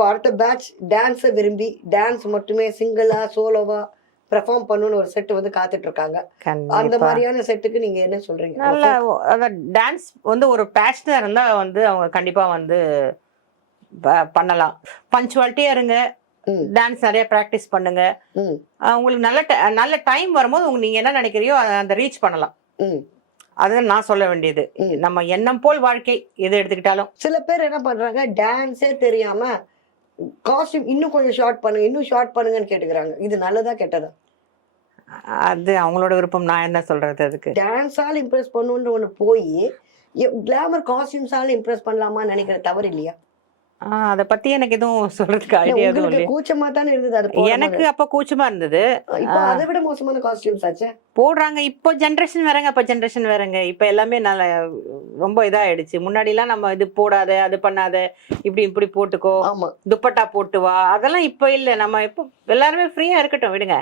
இப்போ அடுத்த பேட்ச் டான்ஸை விரும்பி டான்ஸ் மட்டுமே சிங்கிளா சோலோவா பெர்ஃபார்ம் பண்ணணும்னு ஒரு செட் வந்து காத்துட்டு இருக்காங்க. அந்த கண்டிப்பா மாதிரியான செட்டுக்கு நீங்க என்ன சொல்றீங்க? நல்ல அதான் டான்ஸ் வந்து ஒரு பேஷனா இருந்தா வந்து அவங்க கண்டிப்பா வந்து பண்ணலாம். பஞ்சுவாலிட்டியா இருங்க, டான்ஸ் நிறைய ப்ராக்டிஸ் பண்ணுங்க. உங்களுக்கு நல்ல டைம் வரும்போது நீங்க என்ன நினைக்கிறியோ அந்த ரீச் பண்ணலாம். அதுதான் நான் சொல்ல வேண்டியது. நம்ம எண்ணம் போல் வாழ்க்கை எது எடுத்துக்கிட்டாலும். சில பேர் என்ன பண்றாங்க, டான்ஸே தெரியாம காஸ்டியூம் இன்னும் கொஞ்சம் ஷார்ட் பண்ணுங்க, இன்னும் ஷார்ட் பண்ணுங்கன்னு கேட்டுக்கிறாங்க. இது நல்லதா கெட்டதா? அது அவங்களோட விருப்பம். நான் என்ன சொல்றது அதுக்கு? டான்ஸால இம்ப்ரெஸ் பண்ணுன்ற ஒண்ணு போய் கிளாமர் காஸ்டியூம்ஸால இம்ப்ரெஸ் பண்ணலாமான்னு நினைக்கிற தவறு இல்லையா? அத பத்தி எனக்கு எதுவும் சொல்றதுக்கு ஐடியா எதுவும் உங்களுக்கு இல்லையா? கூச்சமா தானே இருந்தது அது போடும்போது. எனக்கு அப்ப கூச்சமா இருந்தது. இப்போ அதை விட மோசமான காஸ்டியூம்ஸ் ஆச்சே. போடுறாங்க. இப்போ ஜென்ரேஷன் வேறங்க, அப்ப ஜென்ரேஷன் வேறங்க. இப்ப எல்லாமே நல்ல ரொம்ப இதாயிடுச்சு. முன்னாடி எல்லாம் நம்ம இது போடாத, அது பண்ணாத, இப்படி போட்டுக்கோ, ஆமா. துப்பட்டா போட்டு வா, அதெல்லாம் இப்ப இல்ல. நம்ம இப்போ எல்லாருமே ஃப்ரீயா இருக்கட்டும், விடுங்க.